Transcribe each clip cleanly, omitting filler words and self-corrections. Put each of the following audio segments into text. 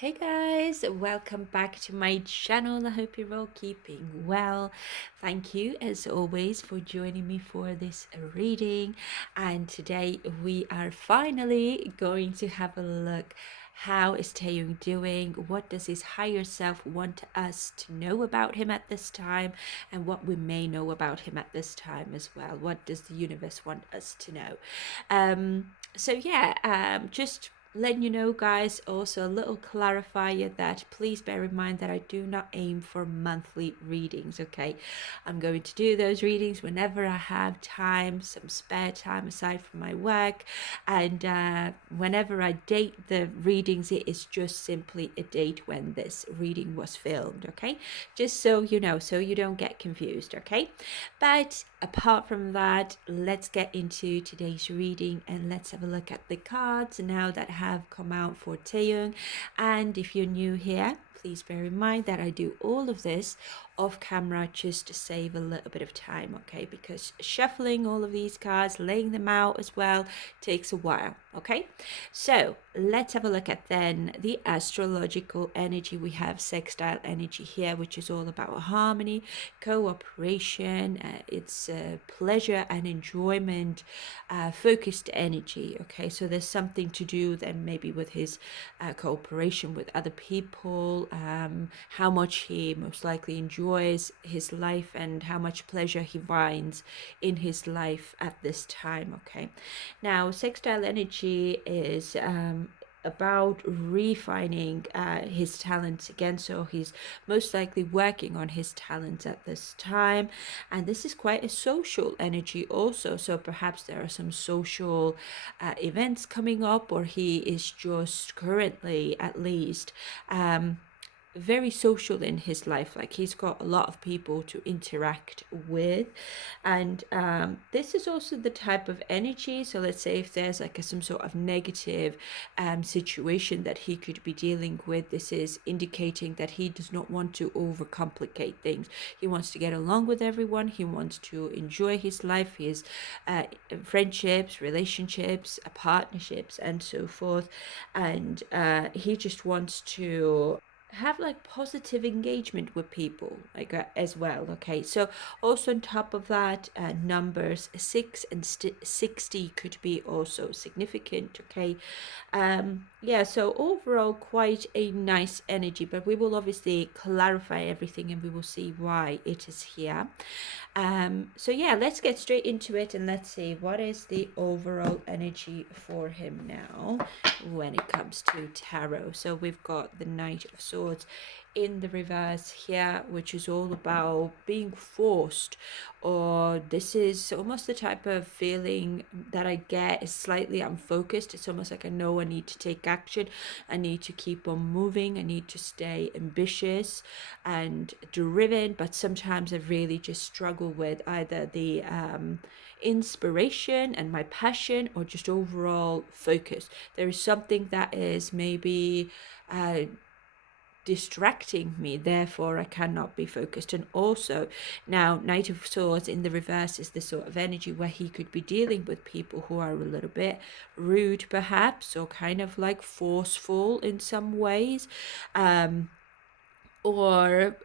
Hey guys, welcome back to my channel. I hope you're all keeping well. Thank you as always for joining me for this reading. And today we are finally going to have a look. How is Taeyong doing? What does his higher self want us to know about him at this time? And what we may know about him at this time as well. What does the universe want us to know? Just letting you know, guys, also a little clarifier that please bear in mind that I do not aim for monthly readings. Okay, I'm going to do those readings whenever I have time, some spare time aside from my work, and whenever I date the readings, it is just simply a date when this reading was filmed. Okay, just so you know, so you don't get confused. Okay, but apart from that, let's get into today's reading and let's have a look at the cards now that have come out for Taeyong. And if you're new here, please bear in mind that I do all of this off camera just to save a little bit of time, okay? Because shuffling all of these cards, laying them out as well, takes a while, okay? So let's have a look at then the astrological energy. We have sextile energy here, which is all about harmony, cooperation, it's pleasure and enjoyment, focused energy, okay? So there's something to do then maybe with his cooperation with other people, how much he most likely enjoys his life and how much pleasure he finds in his life at this time, okay? Now, sextile energy is about refining his talents again, so he's most likely working on his talents at this time, and this is quite a social energy also, so perhaps there are some social events coming up, or he is just currently at least very social in his life, like he's got a lot of people to interact with. And this is also the type of energy, so let's say if there's like some sort of negative situation that he could be dealing with, this is indicating that he does not want to overcomplicate things. He wants to get along with everyone, he wants to enjoy his life, his friendships, relationships, partnerships, and so forth. And he just wants to have like positive engagement with people like as well, okay? So also on top of that, numbers 6 and 60 could be also significant, okay? Yeah, so overall quite a nice energy, but we will obviously clarify everything and we will see why it is here. So yeah, let's get straight into it and let's see what is the overall energy for him now when it comes to tarot. So we've got the Knight of Swords in the reverse here, which is all about being forced, or this is almost the type of feeling that I get is slightly unfocused. It's almost like I know I need to take action, I need to keep on moving, I need to stay ambitious and driven, but sometimes I really just struggle with either the inspiration and my passion or just overall focus. There is something that is maybe distracting me, therefore I cannot be focused. And also now Knight of Swords in the reverse is the sort of energy where he could be dealing with people who are a little bit rude perhaps, or kind of like forceful in some ways, or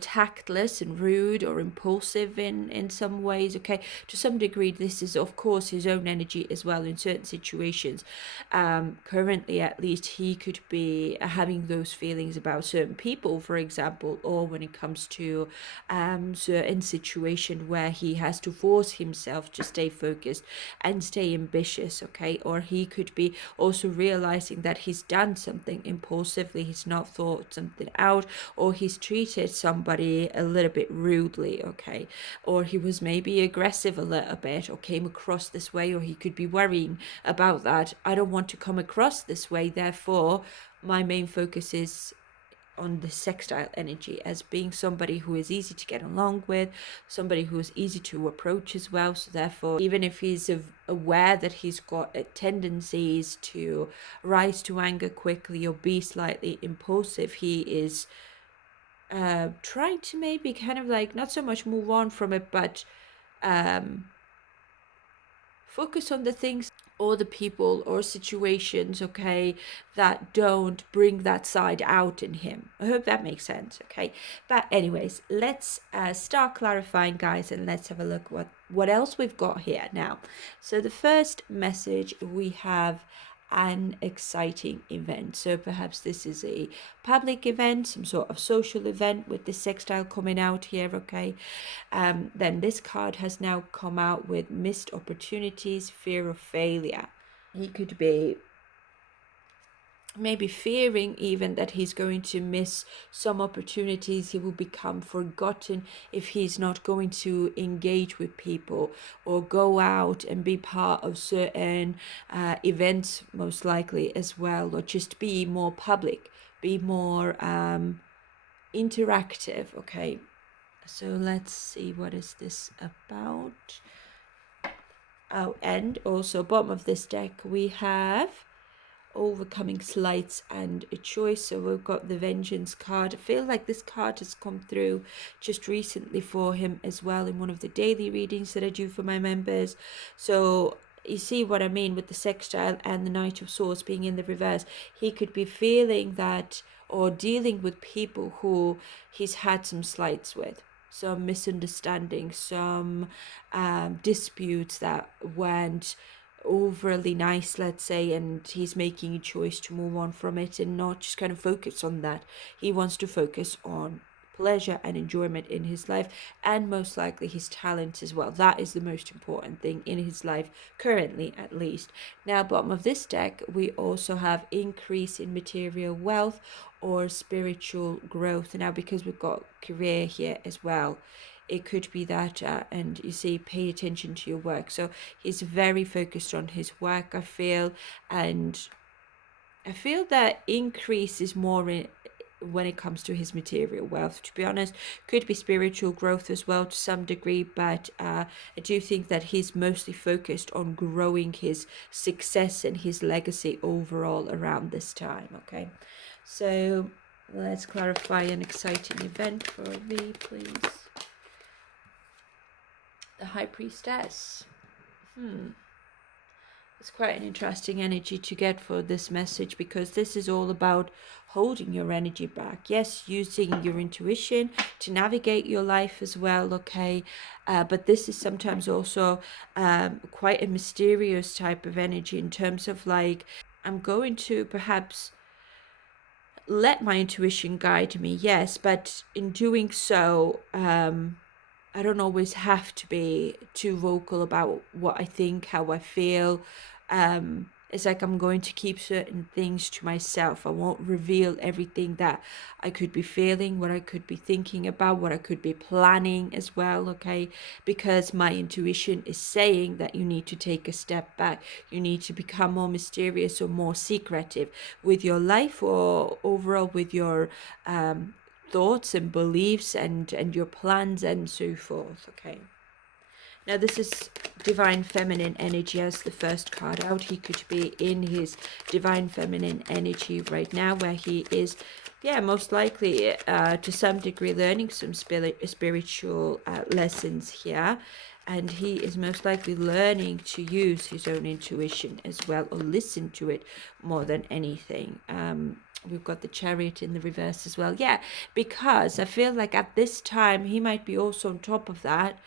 tactless and rude or impulsive in some ways, okay? To some degree this is of course his own energy as well in certain situations. Currently at least he could be having those feelings about certain people, for example, or when it comes to certain situation where he has to force himself to stay focused and stay ambitious, okay? Or he could be also realizing that he's done something impulsively, he's not thought something out, or he's treated somebody a little bit rudely, okay? Or he was maybe aggressive a little bit or came across this way, or he could be worrying about that. I don't want to come across this way, therefore my main focus is on the sextile energy as being somebody who is easy to get along with, somebody who is easy to approach as well. So therefore, even if he's aware that he's got tendencies to rise to anger quickly or be slightly impulsive, he is trying to maybe kind of like not so much move on from it, but focus on the things or the people or situations, okay, that don't bring that side out in him. I hope that makes sense, okay? But anyways, let's start clarifying, guys, and let's have a look what else we've got here now. So the first message, we have an exciting event. So perhaps this is a public event, some sort of social event with the sextile coming out here, okay? Then this card has now come out with missed opportunities, fear of failure. He could be maybe fearing even that he's going to miss some opportunities. He will become forgotten if he's not going to engage with people or go out and be part of certain events, most likely as well, or just be more public, be more interactive, okay? So let's see, what is this about? Oh, and also bottom of this deck we have overcoming slights and a choice. So we've got the vengeance card. I feel like this card has come through just recently for him as well in one of the daily readings that I do for my members. So you see what I mean with the sextile and the Knight of Swords being in the reverse. He could be feeling that, or dealing with people who he's had some slights with, some misunderstandings, some disputes that weren't overly nice, let's say, and he's making a choice to move on from it and not just kind of focus on that. He wants to focus on pleasure and enjoyment in his life, and most likely his talent as well. That is the most important thing in his life currently, at least. Now, bottom of this deck, we also have increase in material wealth or spiritual growth. Now, because we've got career here as well, it could be that, and you see, pay attention to your work. So he's very focused on his work, I feel, and I feel that increase is more when it comes to his material wealth, to be honest. Could be spiritual growth as well to some degree, but I do think that he's mostly focused on growing his success and his legacy overall around this time, okay? So let's clarify an exciting event for me, please. The High Priestess. It's quite an interesting energy to get for this message, because this is all about holding your energy back. Yes, using your intuition to navigate your life as well, okay? But this is sometimes also quite a mysterious type of energy in terms of like, I'm going to perhaps let my intuition guide me, yes, but in doing so, I don't always have to be too vocal about what I think, how I feel. It's like I'm going to keep certain things to myself. I won't reveal everything that I could be feeling, what I could be thinking about, what I could be planning as well, okay? Because my intuition is saying that you need to take a step back. You need to become more mysterious or more secretive with your life, or overall with your thoughts and beliefs and your plans and so forth, okay? Now this is divine feminine energy as the first card out. He could be in his divine feminine energy right now, where he is, yeah, most likely to some degree learning some spiritual lessons here. And he is most likely learning to use his own intuition as well, or listen to it more than anything. We've got the Chariot in the reverse as well. Yeah, because I feel like at this time he might be also on top of that.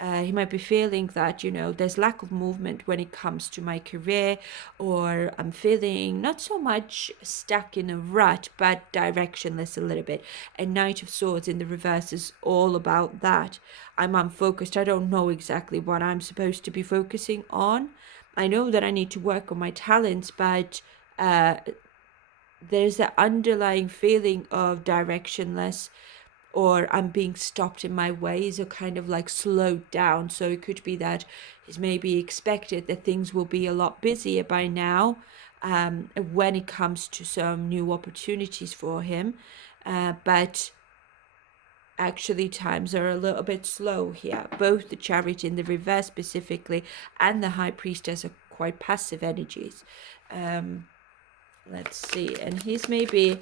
He might be feeling that, there's lack of movement when it comes to my career, or I'm feeling not so much stuck in a rut, but directionless a little bit. And Knight of Swords in the reverse is all about that. I'm unfocused. I don't know exactly what I'm supposed to be focusing on. I know that I need to work on my talents, but there's that underlying feeling of directionless, or I'm being stopped in my ways, or kind of like slowed down. So it could be that it's maybe expected that things will be a lot busier by now when it comes to some new opportunities for him. But actually times are a little bit slow here. Both the Chariot in the reverse specifically and the High Priestess are quite passive energies. Let's see. And he's maybe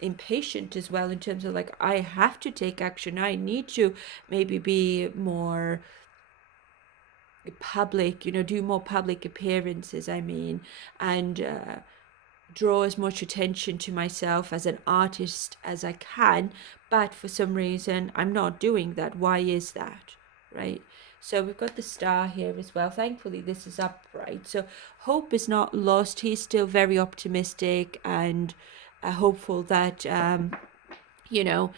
impatient as well, in terms of like, I have to take action. I need to maybe be more public, do more public appearances, I mean, and draw as much attention to myself as an artist as I can, but for some reason I'm not doing that. Why is that? Right? So we've got the star here as well. Thankfully, this is upright. So hope is not lost. He's still very optimistic and hopeful that, you know,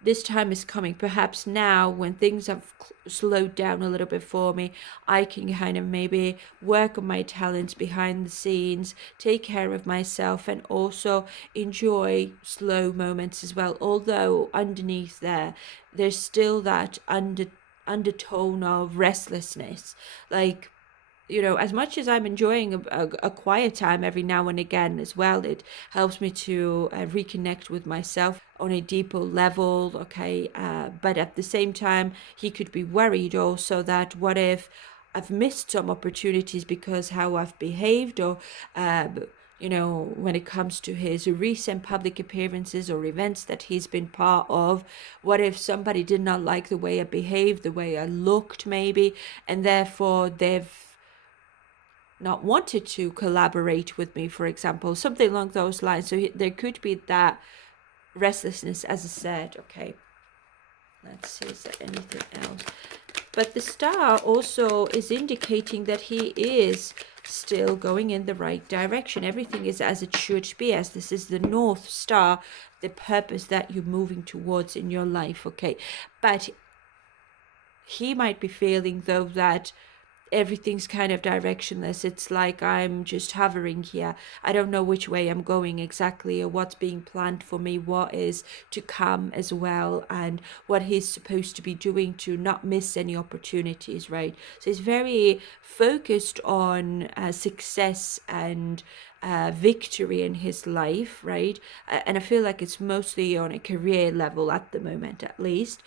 this time is coming. Perhaps now, when things have slowed down a little bit for me, I can kind of maybe work on my talents behind the scenes, take care of myself, and also enjoy slow moments as well. Although underneath there, there's still that undertone of restlessness. Like, as much as I'm enjoying a quiet time every now and again as well, it helps me to reconnect with myself on a deeper level, okay? But at the same time, he could be worried also that what if I've missed some opportunities because how I've behaved, or, when it comes to his recent public appearances or events that he's been part of, what if somebody did not like the way I behaved, the way I looked, maybe, and therefore they've not wanted to collaborate with me, for example, something along those lines. So there could be that restlessness, as I said. Okay, let's see, is there anything else? But the star also is indicating that he is still going in the right direction. Everything is as it should be, as this is the North Star, the purpose that you're moving towards in your life. Okay, but he might be feeling though that everything's kind of directionless. It's like I'm just hovering here. I don't know which way I'm going exactly, or what's being planned for me, what is to come as well, and what he's supposed to be doing to not miss any opportunities, right? So he's very focused on success and victory in his life, right? And I feel like it's mostly on a career level at the moment, at least.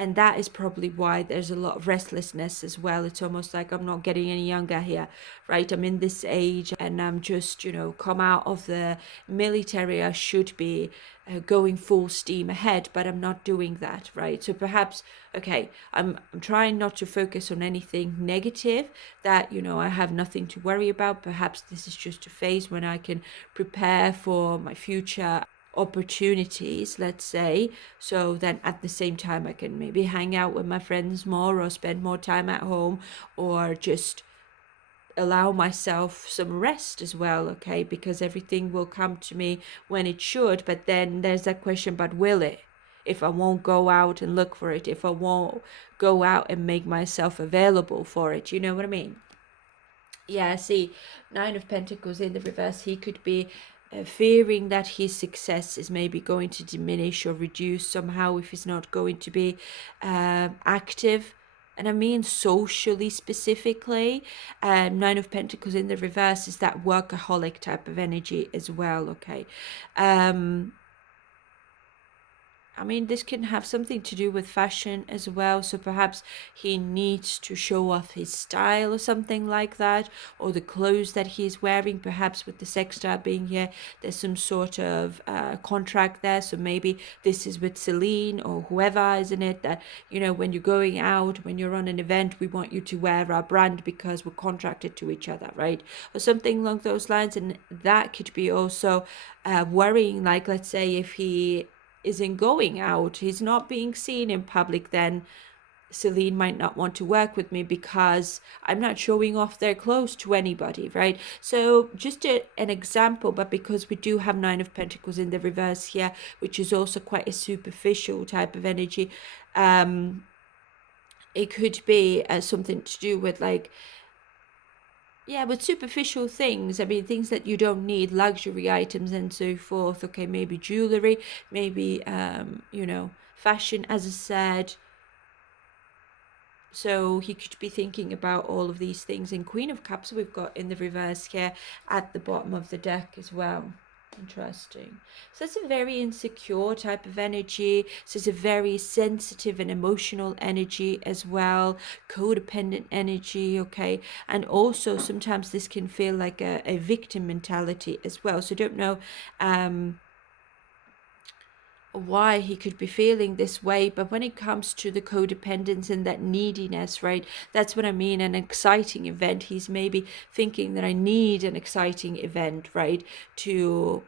And that is probably why there's a lot of restlessness as well. It's almost like I'm not getting any younger here, right? I'm in this age and I'm just, come out of the military. I should be going full steam ahead, but I'm not doing that, right? So perhaps, okay, I'm trying not to focus on anything negative that, I have nothing to worry about. Perhaps this is just a phase when I can prepare for my future opportunities, let's say, so then at the same time I can maybe hang out with my friends more, or spend more time at home, or just allow myself some rest as well, okay? Because everything will come to me when it should, but then there's that question, but will it? If I won't go out and look for it, if I won't go out and make myself available for it, you know what I mean? Yeah, see, Nine of Pentacles in the reverse, he could be fearing that his success is maybe going to diminish or reduce somehow if he's not going to be active. And I mean socially specifically. Nine of Pentacles in the reverse is that workaholic type of energy as well, okay? I mean, this can have something to do with fashion as well. So perhaps he needs to show off his style or something like that, or the clothes that he's wearing. Perhaps with the sextile being here, there's some sort of contract there. So maybe this is with Celine or whoever, isn't it? That, when you're going out, when you're on an event, we want you to wear our brand because we're contracted to each other, right? Or something along those lines. And that could be also worrying, like, let's say if he isn't going out, he's not being seen in public, then Celine might not want to work with me because I'm not showing off their clothes to anybody, right? So just an example, but because we do have Nine of Pentacles in the reverse here, which is also quite a superficial type of energy, it could be something to do with like, yeah, with superficial things. I mean, things that you don't need, luxury items and so forth. Okay, maybe jewelry, maybe, fashion, as I said. So he could be thinking about all of these things. And Queen of Cups we've got in the reverse here at the bottom of the deck as well. Interesting. So it's a very insecure type of energy. So it's a very sensitive and emotional energy as well. Codependent energy, okay? And also sometimes this can feel like a victim mentality as well. So don't know why he could be feeling this way. But when it comes to the codependence and that neediness, right, that's what I mean. An exciting event, he's maybe thinking that I need an exciting event, right, to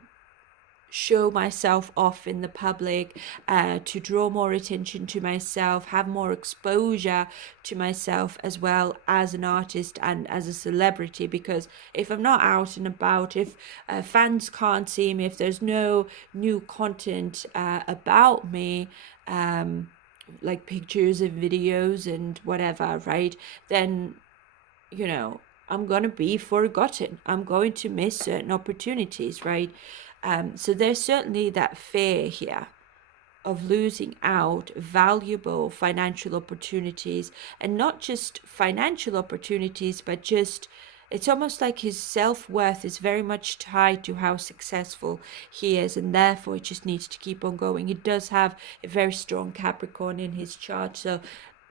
show myself off in the public, to draw more attention to myself, have more exposure to myself as well as an artist and as a celebrity. Because if I'm not out and about, if fans can't see me, if there's no new content about me, like pictures and videos and whatever, right, then I'm going to be forgotten. I'm going to miss certain opportunities, right? So there's certainly that fear here of losing out valuable financial opportunities, and not just financial opportunities, but just it's almost like his self-worth is very much tied to how successful he is, and therefore it just needs to keep on going. He does have a very strong Capricorn in his chart, so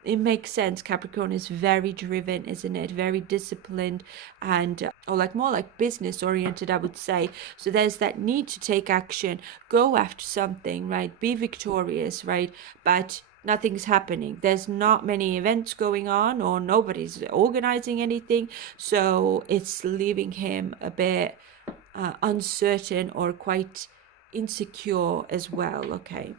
it makes sense. Capricorn is very driven, isn't it? Very disciplined and or like more like business oriented, I would say. So there's that need to take action, go after something, right? Be victorious, right? But nothing's happening. There's not many events going on, or nobody's organizing anything. So it's leaving him a bit uncertain or quite insecure as well. Okay.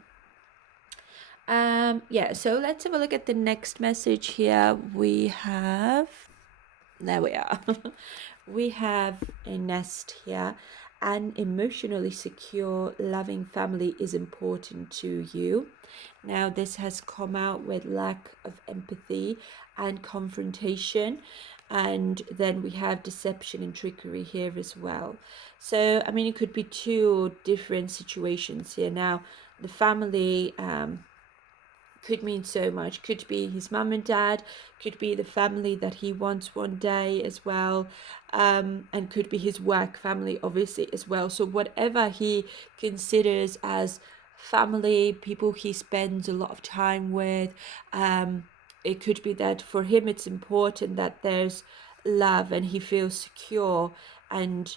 Yeah, so let's have a look at the next message here. There we are. We have a nest here. An emotionally secure, loving family is important to you. Now, this has come out with lack of empathy and confrontation. And then we have deception and trickery here as well. So, I mean, it could be two different situations here. Now, the family could mean so much. Could be his mum and dad, could be the family that he wants one day as well, and could be his work family obviously as well. So whatever he considers as family, people he spends a lot of time with, it could be that for him it's important that there's love and he feels secure and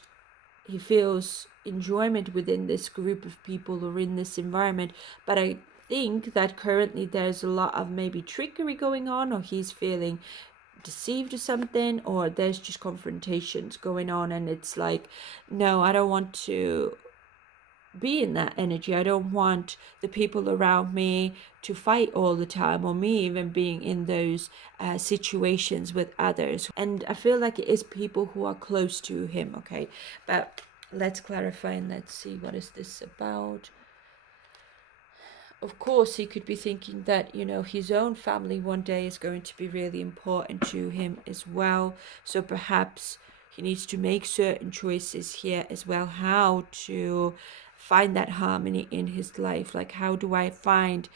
he feels enjoyment within this group of people or in this environment. But I think that currently there's a lot of maybe trickery going on, or he's feeling deceived or something, or there's just confrontations going on, and it's like, no, I don't want to be in that energy. I don't want the people around me to fight all the time, or me even being in those situations with others. And I feel like it is people who are close to him. Okay, but let's clarify and let's see, what is this about? Of course, he could be thinking that, his own family one day is going to be really important to him as well. So perhaps he needs to make certain choices here as well, how to find that harmony in his life. Like, how do I find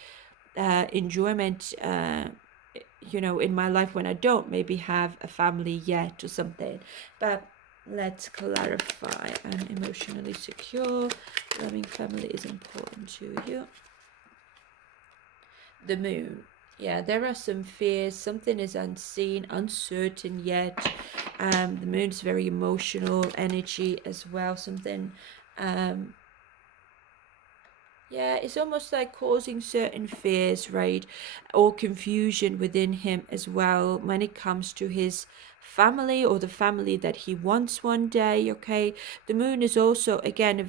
enjoyment, in my life when I don't maybe have a family yet or something. But let's clarify. An emotionally secure, loving family is important to you. The moon. Yeah, there are some fears. Something is unseen, uncertain yet. The moon's very emotional energy as well. Something, yeah, it's almost like causing certain fears, right? Or confusion within him as well when it comes to his family, or the family that he wants one day. Okay, the moon is also again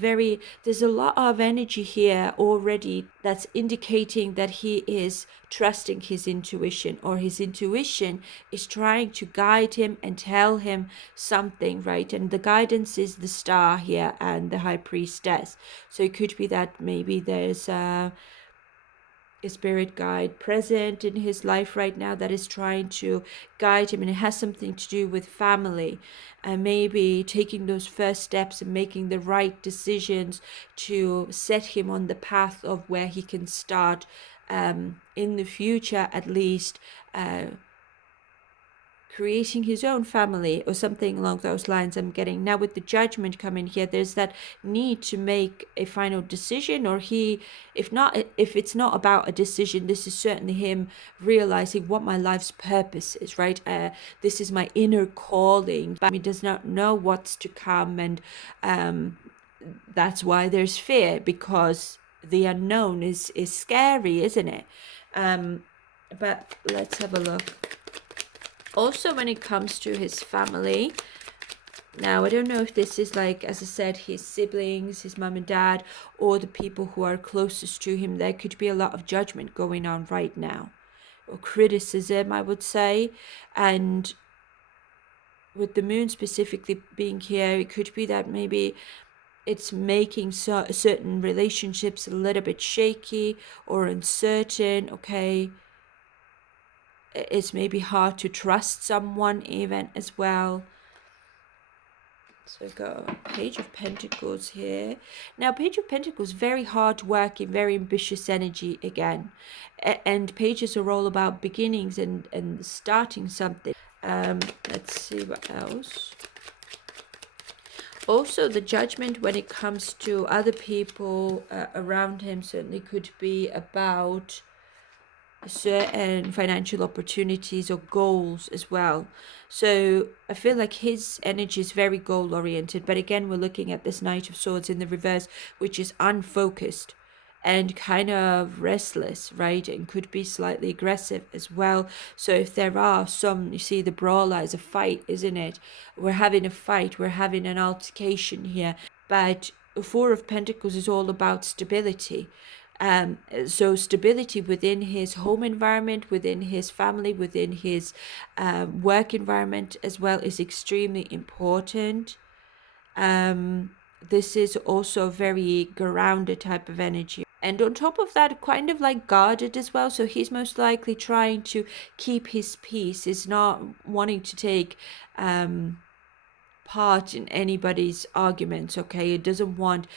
there's a lot of energy here already that's indicating that he is trusting his intuition, or his intuition is trying to guide him and tell him something, right? And the guidance is the star here and the high priestess. So it could be that maybe there's a spirit guide present in his life right now that is trying to guide him, and it has something to do with family, and maybe taking those first steps and making the right decisions to set him on the path of where he can start in the future, at least creating his own family or something along those lines. I'm getting now with the judgment coming here, there's that need to make a final decision, or if it's not about a decision, this is certainly him realizing what my life's purpose is, right? This is my inner calling, but he does not know what's to come, and that's why there's fear, because the unknown is scary, isn't it? But let's have a look. Also, when it comes to his family, now I don't know if this is like, as I said, his siblings, his mum and dad, or the people who are closest to him. There could be a lot of judgment going on right now, or criticism, I would say. And with the moon specifically being here, it could be that maybe it's making certain relationships a little bit shaky or uncertain, okay? It's maybe hard to trust someone even as well. So we've got Page of Pentacles here. Now, Page of Pentacles, very hard working, very ambitious energy again. And pages are all about beginnings and starting something. Let's see what else. Also, the judgment when it comes to other people around him certainly could be about certain financial opportunities or goals as well. So I feel like his energy is very goal oriented, but again, we're looking at this Knight of Swords in the reverse, which is unfocused and kind of restless, right? And could be slightly aggressive as well. So if there are some, you see, the brawler is a fight, isn't it? We're having a fight, we're having an altercation here. But Four of Pentacles is all about stability. So stability within his home environment, within his family, within his work environment as well is extremely important. This is also a very grounded type of energy. And on top of that, kind of like guarded as well. So he's most likely trying to keep his peace. He's not wanting to take part in anybody's arguments, okay? It doesn't want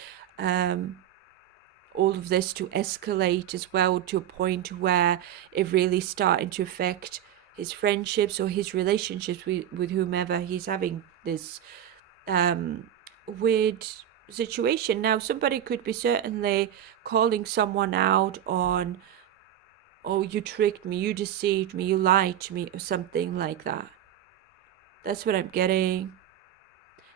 all of this to escalate as well to a point where it really starting to affect his friendships or his relationships with whomever he's having this weird situation. Now, somebody could be certainly calling someone out on, oh, you tricked me, you deceived me, you lied to me, or something like that. That's what I'm getting.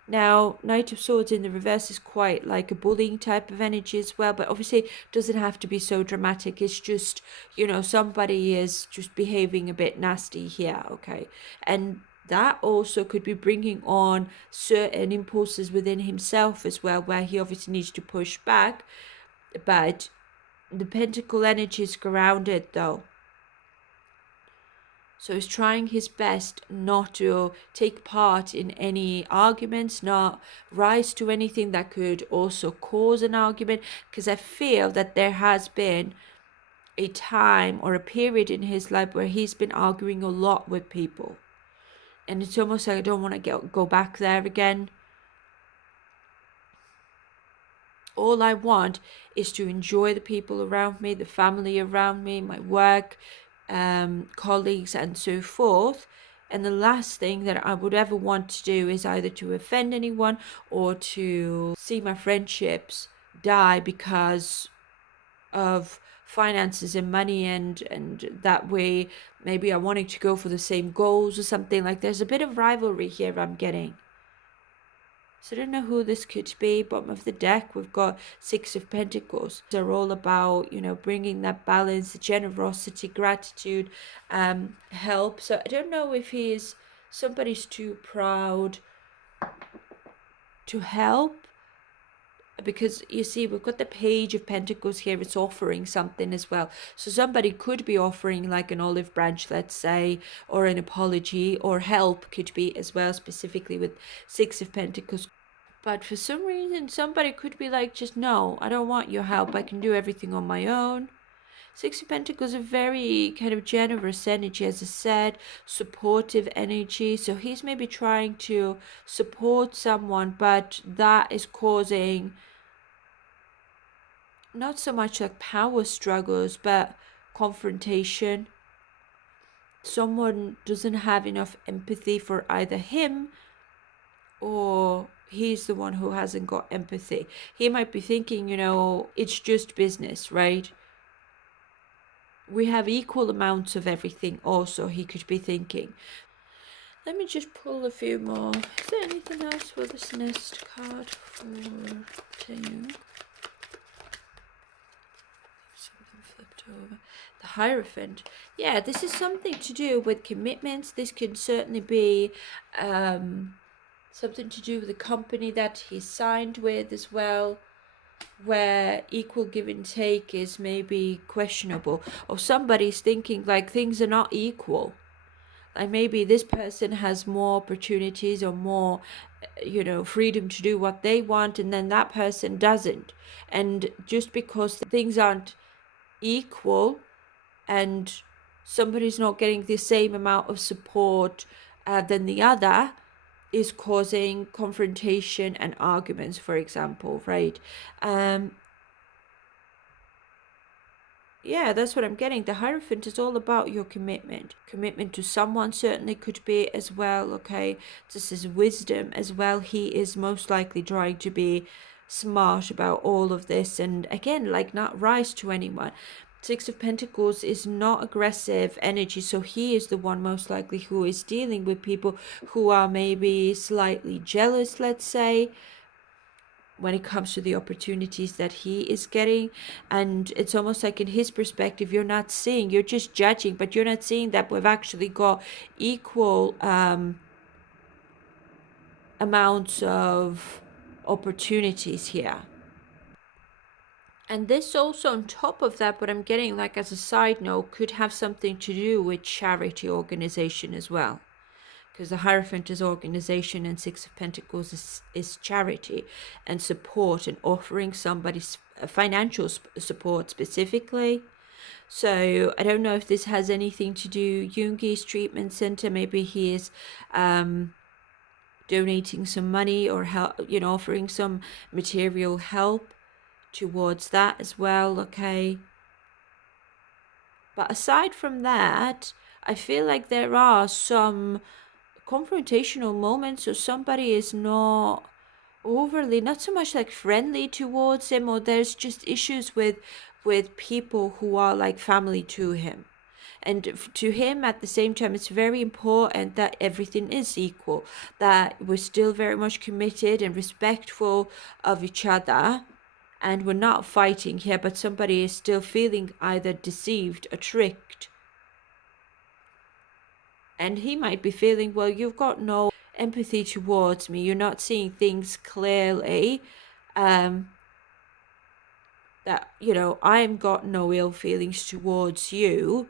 Now, Knight of Swords in the reverse is quite like a bullying type of energy as well, but obviously it doesn't have to be so dramatic. It's just, you know, somebody is just behaving a bit nasty here, okay? And that also could be bringing on certain impulses within himself as well, where he obviously needs to push back. But the Pentacle energy is grounded though. So he's trying his best not to take part in any arguments, not rise to anything that could also cause an argument, because I feel that there has been a time or a period in his life where he's been arguing a lot with people. And it's almost like I don't want to go back there again. All I want is to enjoy the people around me, the family around me, my work, colleagues and so forth. And the last thing that I would ever want to do is either to offend anyone or to see my friendships die because of finances and money, and that way maybe I'm wanting to go for the same goals or something. Like there's a bit of rivalry here I'm getting. So I don't know who this could be. Bottom of the deck, we've got Six of Pentacles. They're all about, you know, bringing that balance, the generosity, gratitude, help. So I don't know if somebody's too proud to help. Because you see, we've got the Page of Pentacles here. It's offering something as well. So somebody could be offering like an olive branch, let's say, or an apology, or help could be as well, specifically with Six of Pentacles. But for some reason, somebody could be like, just no, I don't want your help. I can do everything on my own. Six of Pentacles is a very kind of generous energy, as I said, supportive energy. So he's maybe trying to support someone, but that is causing not so much like power struggles, but confrontation. Someone doesn't have enough empathy for either him or he's the one who hasn't got empathy. He might be thinking, you know, it's just business, right? We have equal amounts of everything also, he could be thinking. Let me just pull a few more. Is there anything else for this next card for you? Hierophant. Yeah, this is something to do with commitments. This could certainly be something to do with the company that he's signed with as well, where equal give and take is maybe questionable, or somebody's thinking like things are not equal. Like maybe this person has more opportunities or more, freedom to do what they want, and then that person doesn't. And just because things aren't equal and somebody's not getting the same amount of support than the other, is causing confrontation and arguments, for example, right? Yeah, that's what I'm getting. The Hierophant is all about your commitment. Commitment to someone certainly could be as well, okay? This is wisdom as well. He is most likely trying to be smart about all of this, and again, like, not rise to anyone. Six of Pentacles is not aggressive energy, so he is the one most likely who is dealing with people who are maybe slightly jealous, let's say, when it comes to the opportunities that he is getting. And it's almost like in his perspective, you're not seeing, you're just judging, but you're not seeing that we've actually got equal amounts of opportunities here. And this also, on top of that, what I'm getting, like as a side note, could have something to do with charity organization as well, because the Hierophant is organization and Six of Pentacles is charity and support and offering somebody financial support specifically. So I don't know if this has anything to do, Jungi's treatment center, maybe he is donating some money or help, offering some material help towards that as well, okay? But aside from that, I feel like there are some confrontational moments, or somebody is not overly, not so much like friendly towards him, or there's just issues with people who are like family to him. And to him, at the same time, it's very important that everything is equal, that we're still very much committed and respectful of each other, and we're not fighting here, but somebody is still feeling either deceived or tricked. And he might be feeling, well, you've got no empathy towards me, you're not seeing things clearly, that, I've got no ill feelings towards you,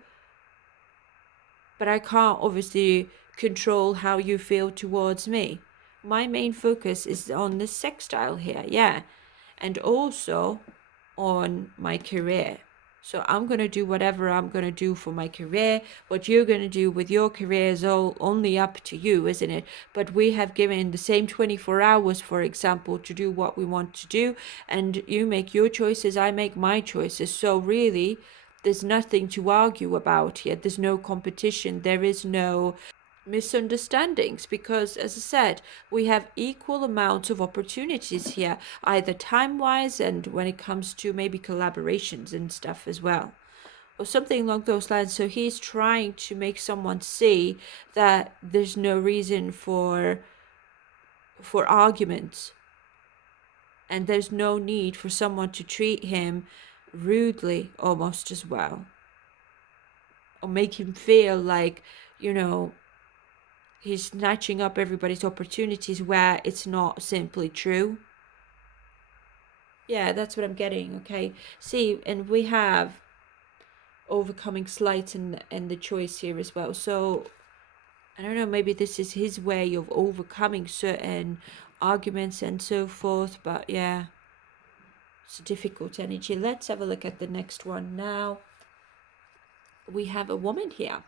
but I can't obviously control how you feel towards me. My main focus is on the sextile here, yeah, and also on my career. So I'm going to do whatever I'm going to do for my career. What you're going to do with your career is all only up to you, isn't it? But we have given the same 24 hours, for example, to do what we want to do. And you make your choices, I make my choices. So really, there's nothing to argue about here. There's no competition. There is no misunderstandings, because, as I said, we have equal amounts of opportunities here, either time-wise and when it comes to maybe collaborations and stuff as well, or something along those lines. So he's trying to make someone see that there's no reason for arguments, and there's no need for someone to treat him rudely almost as well, or make him feel like, he's snatching up everybody's opportunities where it's not simply true. Yeah, that's what I'm getting, okay? See, and we have overcoming slights in the choice here as well. So, I don't know, maybe this is his way of overcoming certain arguments and so forth. But yeah, it's a difficult energy. Let's have a look at the next one now. We have a woman here.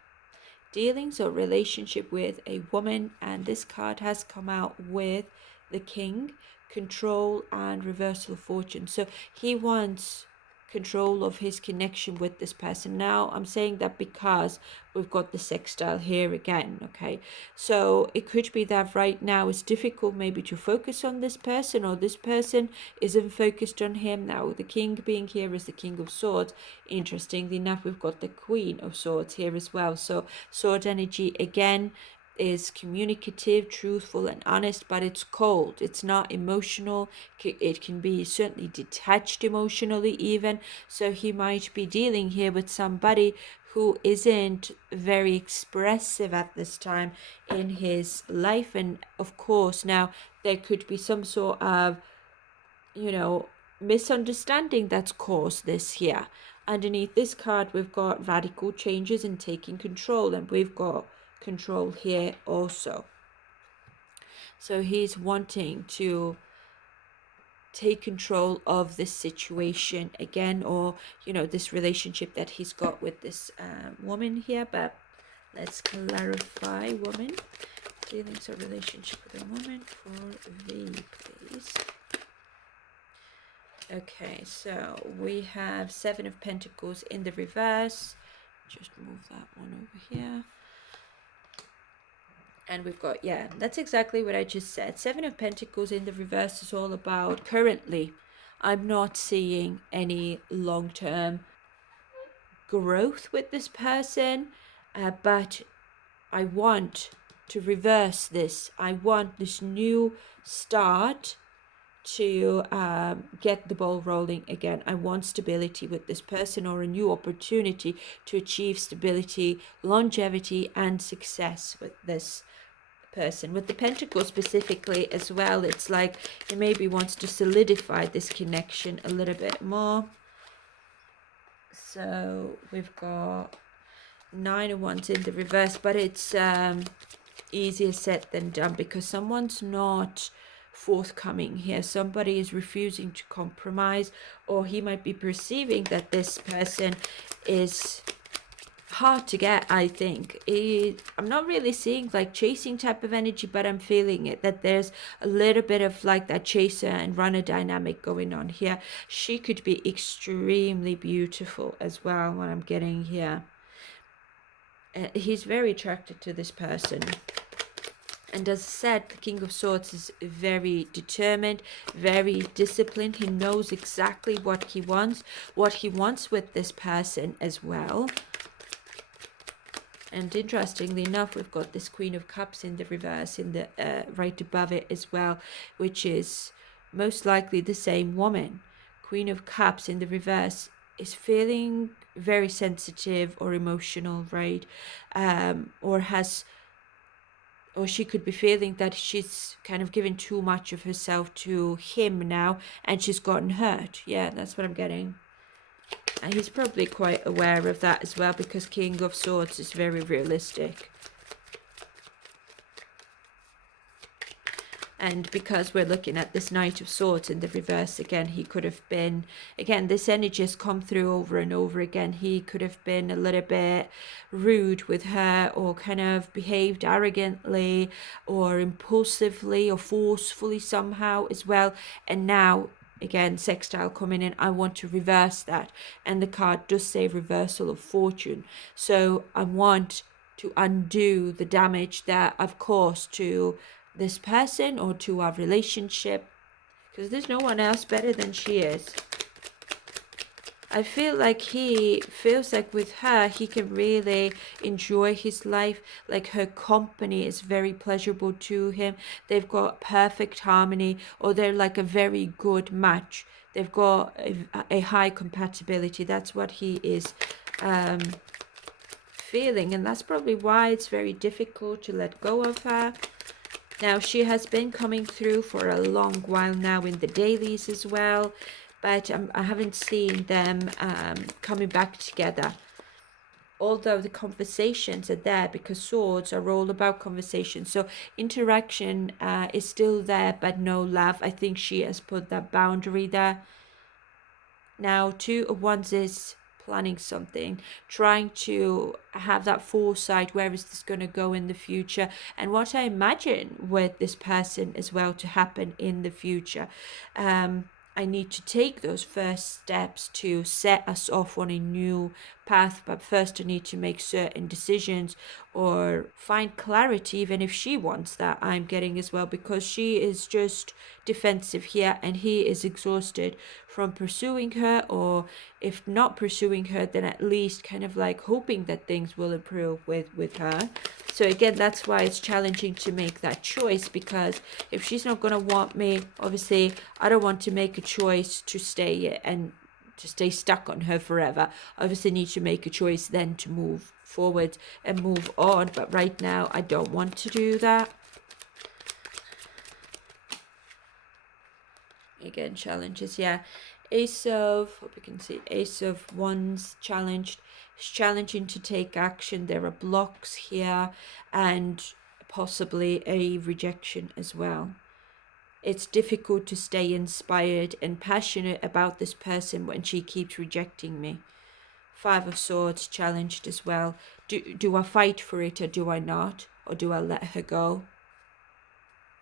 Dealings or relationship with a woman, and this card has come out with the King, control and reversal of fortune. So he wants control of his connection with this person. Now I'm saying that because we've got the sextile here again, okay? So it could be that right now it's difficult maybe to focus on this person, or this person isn't focused on him. Now the King being here is the King of Swords. Interestingly enough, we've got the Queen of Swords here as well. So sword energy again. is communicative, truthful, and honest, but it's cold. It's not emotional. It can be certainly detached emotionally, even. So he might be dealing here with somebody who isn't very expressive at this time in his life. And of course, now there could be some sort of, misunderstanding that's caused this here. Underneath this card, we've got radical changes and taking control, and we've got control here also. So he's wanting to take control of this situation again, or this relationship that he's got with this woman here. But let's clarify woman, feelings or relationship with a woman for V, please. Okay, so we have Seven of Pentacles in the reverse. Just move that one over here. And we've got, that's exactly what I just said. Seven of Pentacles in the reverse is all about currently. I'm not seeing any long-term growth with this person, but I want to reverse this. I want this new start to get the ball rolling again. I want stability with this person, or a new opportunity to achieve stability, longevity, and success with this person. With the Pentacles specifically as well, it's like he maybe wants to solidify this connection a little bit more. So we've got Nine of Wands in the reverse, but it's easier said than done, because someone's not forthcoming here. Somebody is refusing to compromise, or he might be perceiving that this person is hard to get. I think I'm not really seeing like chasing type of energy, but I'm feeling it, that there's a little bit of like that chaser and runner dynamic going on here. She could be extremely beautiful as well, what I'm getting here. He's very attracted to this person. And as I said, the King of Swords is very determined, very disciplined. He knows exactly what he wants with this person as well. And interestingly enough, we've got this Queen of Cups in the reverse, in the right above it as well, which is most likely the same woman. Queen of Cups in the reverse is feeling very sensitive or emotional, right? Or she could be feeling that she's kind of given too much of herself to him now, and she's gotten hurt. Yeah, that's what I'm getting. And he's probably quite aware of that as well, because King of Swords is very realistic. And because we're looking at this Knight of Swords in the reverse again, he could have been, again, this energy has come through over and over again. He could have been a little bit rude with her, or kind of behaved arrogantly or impulsively or forcefully somehow as well. And now, again, sextile coming in, I want to reverse that. And the card does say reversal of fortune. So I want to undo the damage that I've caused to this person or to our relationship, because there's no one else better than she is. I feel like he feels like with her he can really enjoy his life, like her company is very pleasurable to him. They've got perfect harmony, or they're like a very good match. They've got a high compatibility. That's what he is feeling, and that's probably why it's very difficult to let go of her. Now, she has been coming through for a long while now in the dailies as well, but I haven't seen them coming back together. Although the conversations are there, because swords are all about conversation. So interaction is still there, but no love. I think she has put that boundary there. Now, Two of Wands is planning something, trying to have that foresight, where is this going to go in the future, and what I imagine with this person as well to happen in the future. I need to take those first steps to set us off on a new path, but first I need to make certain decisions or find clarity, even if she wants that, I'm getting as well, because she is just defensive here and he is exhausted from pursuing her, or if not pursuing her, then at least kind of like hoping that things will improve with her. So again, that's why it's challenging to make that choice, because if she's not going to want me, obviously I don't want to make a choice to stay and to stay stuck on her forever. I obviously need to make a choice then to move forward and move on, but right now I don't want to do that. Again, challenges, yeah. Ace of, hope you can see, Ace of Wands challenged. It's challenging to take action. There are blocks here and possibly a rejection as well. It's difficult to stay inspired and passionate about this person when she keeps rejecting me. Five of Swords challenged as well. Do I fight for it, or do I not? Or do I let her go?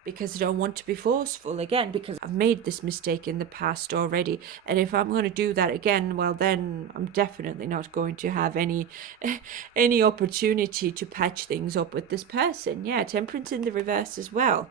Because I don't want to be forceful again, because I've made this mistake in the past already. And if I'm going to do that again, well, then I'm definitely not going to have any opportunity to patch things up with this person. Yeah, Temperance in the reverse as well.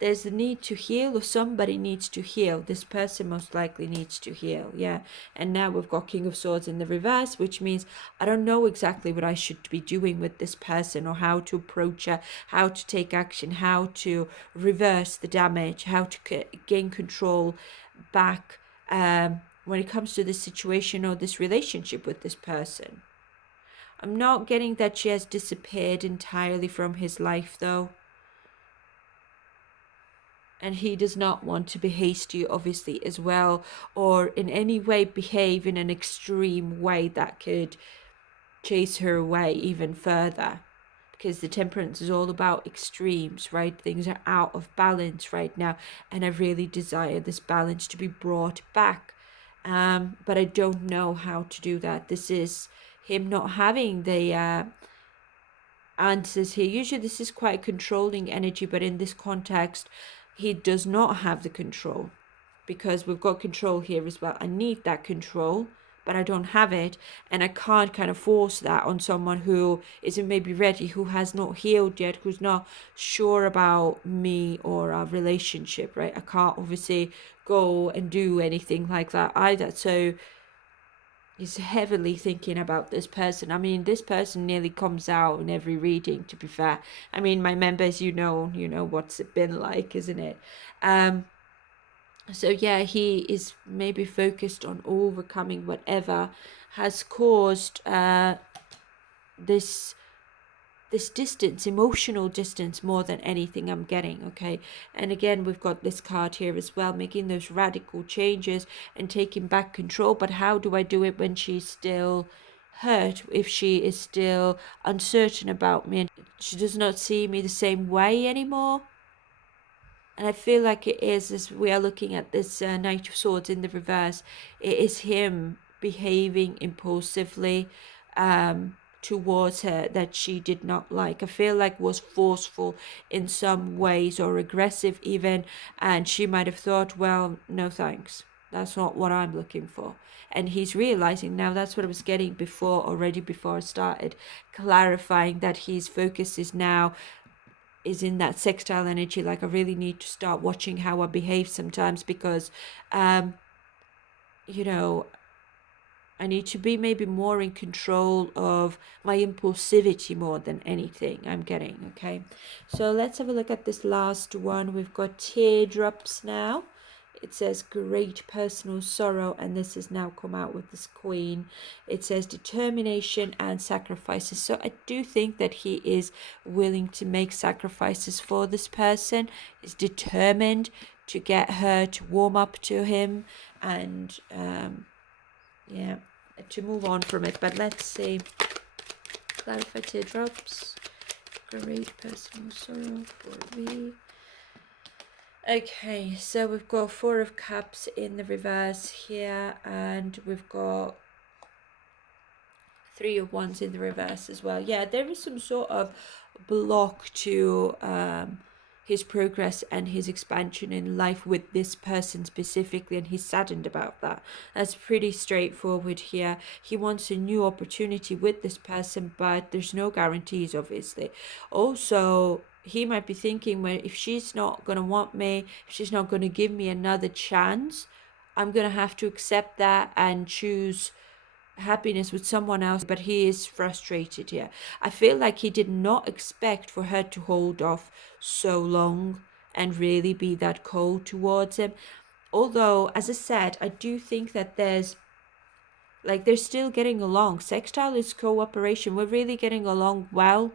There's the need to heal, or somebody needs to heal. This person most likely needs to heal, yeah. And now we've got King of Swords in the reverse, which means I don't know exactly what I should be doing with this person, or how to approach her, how to take action, how to reverse the damage, how to gain control back when it comes to this situation or this relationship with this person. I'm not getting that she has disappeared entirely from his life, though. And he does not want to be hasty, obviously, as well, or in any way behave in an extreme way that could chase her away even further. Because the Temperance is all about extremes, right? Things are out of balance right now, and I really desire this balance to be brought back. But I don't know how to do that. This is him not having the answers here. Usually this is quite controlling energy, but in this context, he does not have the control, because we've got control here as well. I need that control, but I don't have it, and I can't kind of force that on someone who isn't maybe ready, who has not healed yet, who's not sure about me or our relationship, right? I can't obviously go and do anything like that either. So he's heavily thinking about this person. I mean, this person nearly comes out in every reading, to be fair. I mean, my members, you know what's it been like, isn't it? So yeah, he is maybe focused on overcoming whatever has caused this distance, emotional distance, more than anything I'm getting, okay? And again, we've got this card here as well, making those radical changes and taking back control. But how do I do it when she's still hurt, if she is still uncertain about me and she does not see me the same way anymore? And I feel like it is, as we are looking at this Knight of Swords in the reverse, it is him behaving impulsively towards her that she did not like. I feel like was forceful in some ways, or aggressive even, and she might have thought, well, no thanks, that's not what I'm looking for. And he's realizing now, that's what I was getting before, already before I started clarifying, that his focus is now is in that sextile energy. Like, I really need to start watching how I behave sometimes, because you know, I need to be maybe more in control of my impulsivity more than anything I'm getting, okay? So let's have a look at this last one. We've got Teardrops now. It says great personal sorrow, and this has now come out with this Queen. It says determination and sacrifices. So I do think that he is willing to make sacrifices for this person. He's determined to get her to warm up to him, and yeah, to move on from it. But let's see. Clarify Teardrops. Great personal sorrow for me. Okay, so we've got Four of Cups in the reverse here, and we've got Three of Wands in the reverse as well. Yeah, there is some sort of block to his progress and his expansion in life with this person specifically, and he's saddened about that. That's pretty straightforward here. He wants a new opportunity with this person, but there's no guarantees, obviously. Also, he might be thinking, well, if she's not going to want me, if she's not going to give me another chance, I'm going to have to accept that and choose happiness with someone else, but he is frustrated here. I feel like he did not expect for her to hold off so long and really be that cold towards him. Although, as I said, I do think that they're still getting along. Sextile is cooperation. We're really getting along well.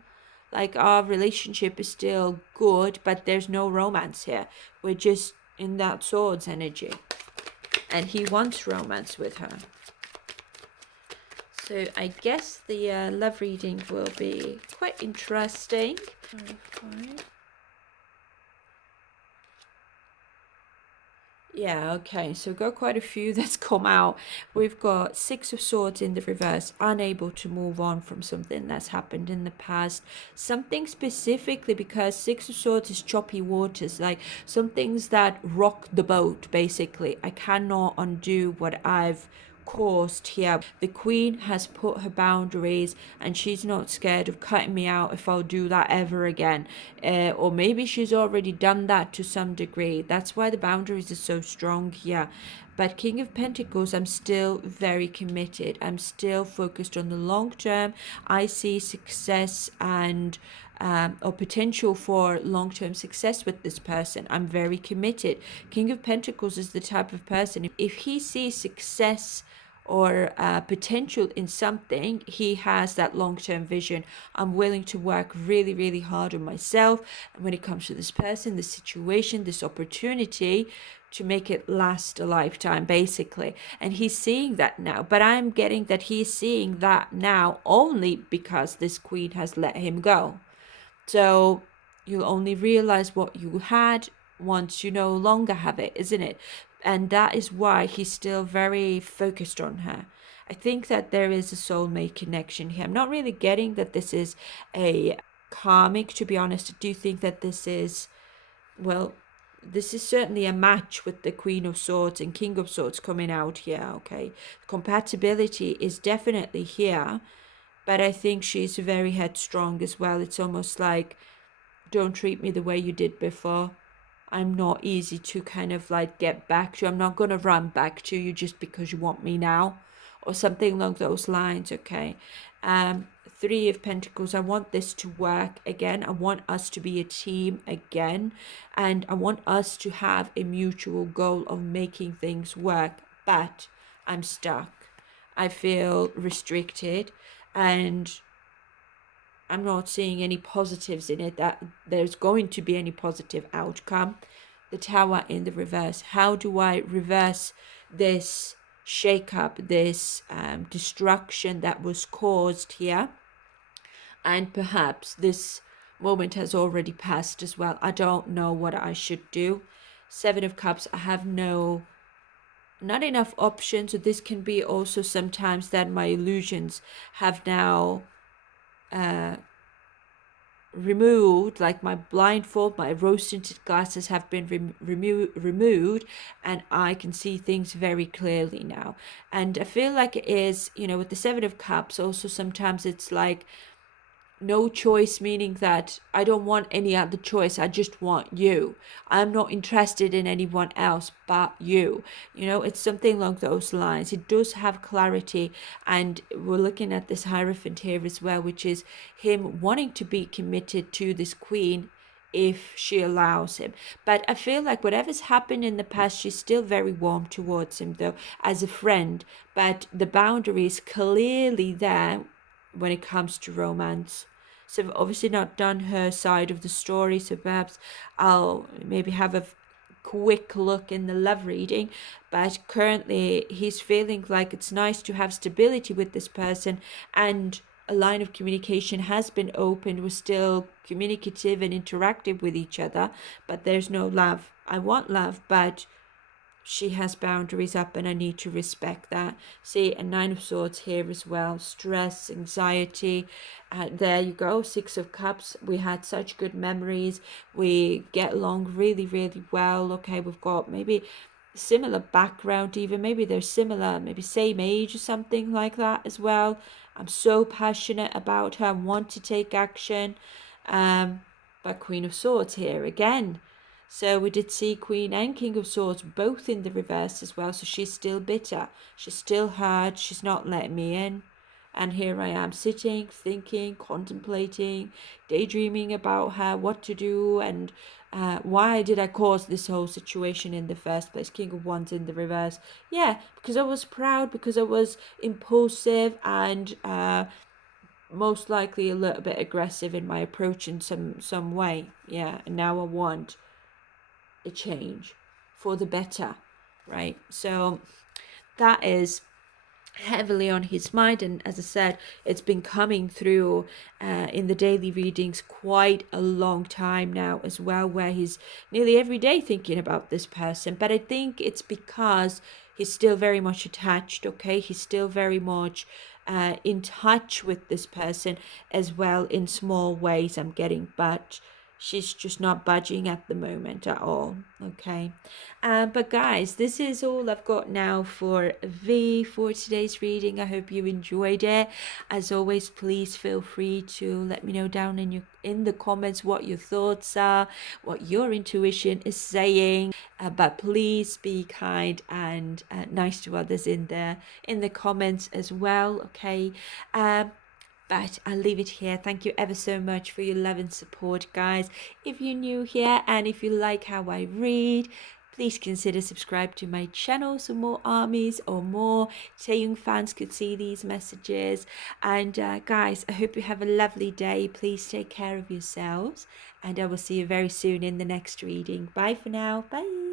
Like, our relationship is still good, but there's no romance here. We're just in that swords energy. And he wants romance with her. So I guess the love reading will be quite interesting. Yeah, okay, so we've got quite a few that's come out. We've got Six of Swords in the reverse, unable to move on from something that's happened in the past. Something specifically, because Six of Swords is choppy waters, like some things that rock the boat, basically. I cannot undo what I've caused here. The Queen has put her boundaries, and she's not scared of cutting me out if I'll do that ever again. Or maybe she's already done that to some degree. That's why the boundaries are so strong here. But King of Pentacles, I'm still very committed. I'm still focused on the long term. I see success and or potential for long-term success with this person. I'm very committed. King of Pentacles is the type of person, if he sees success or potential in something, he has that long-term vision. I'm willing to work really, really hard on myself. And when it comes to this person, this situation, this opportunity, to make it last a lifetime, basically. And he's seeing that now. But I'm getting that he's seeing that now only because this Queen has let him go. So you'll only realize what you had once you no longer have it, isn't it? And that is why he's still very focused on her. I think that there is a soulmate connection here. I'm not really getting that this is a karmic, to be honest. I do think that this is, well, this is certainly a match with the Queen of Swords and King of Swords coming out here, okay? Compatibility is definitely here, but I think she's very headstrong as well. It's almost like, don't treat me the way you did before. I'm not easy to kind of like get back to. I'm not going to run back to you just because you want me now, or something along those lines, okay? Three of Pentacles, I want this to work again. I want us to be a team again, and I want us to have a mutual goal of making things work, but I'm stuck. I feel restricted, and I'm not seeing any positives in it, that there's going to be any positive outcome. The Tower in the reverse. How do I reverse this shake-up, this destruction that was caused here? And perhaps this moment has already passed as well. I don't know what I should do. Seven of Cups, I have not enough options. So this can be also sometimes that my illusions have now removed, like my blindfold, my rose tinted glasses have been removed, and I can see things very clearly now. And I feel like it is, with the Seven of Cups, also sometimes it's like no choice, meaning that I don't want any other choice. I just want you. I'm not interested in anyone else but you. It's something along those lines. It does have clarity, and we're looking at this Hierophant here as well, which is him wanting to be committed to this Queen if she allows him. But I feel like whatever's happened in the past, she's still very warm towards him, though, as a friend. But the boundary is clearly there when it comes to romance. So I've obviously not done her side of the story, so perhaps I'll maybe have a quick look in the love reading. But currently he's feeling like it's nice to have stability with this person, and a line of communication has been opened. We're still communicative and interactive with each other, but there's no love. I want love, but she has boundaries up, and I need to respect that. See, a Nine of Swords here as well. Stress, anxiety. There you go. Six of Cups. We had such good memories. We get along really, really well. Okay, we've got maybe similar background, even maybe they're similar, maybe same age or something like that as well. I'm so passionate about her. I want to take action. But Queen of Swords here again. So we did see Queen and King of Swords both in the reverse as well. So she's still bitter. She's still hurt. She's not letting me in. And here I am sitting, thinking, contemplating, daydreaming about her, what to do, and why did I cause this whole situation in the first place? King of Wands in the reverse. Yeah, because I was proud, because I was impulsive, and most likely a little bit aggressive in my approach in some way. Yeah, and now I want a change for the better, right? So that is heavily on his mind, and as I said, it's been coming through in the daily readings quite a long time now as well, where he's nearly every day thinking about this person. But I think it's because he's still very much attached. Okay, he's still very much in touch with this person as well, in small ways I'm getting, but she's just not budging at the moment at all. Okay, but guys, this is all I've got now for today's reading. I hope you enjoyed it. As always, please feel free to let me know down in the comments what your thoughts are, what your intuition is saying. But please be kind and nice to others in the comments as well. Okay. But I'll leave it here. Thank you ever so much for your love and support, guys. If you're new here and if you like how I read, please consider subscribe to my channel so more armies or more Taeyong fans could see these messages. And guys, I hope you have a lovely day. Please take care of yourselves, and I will see you very soon in the next reading. Bye for now. Bye.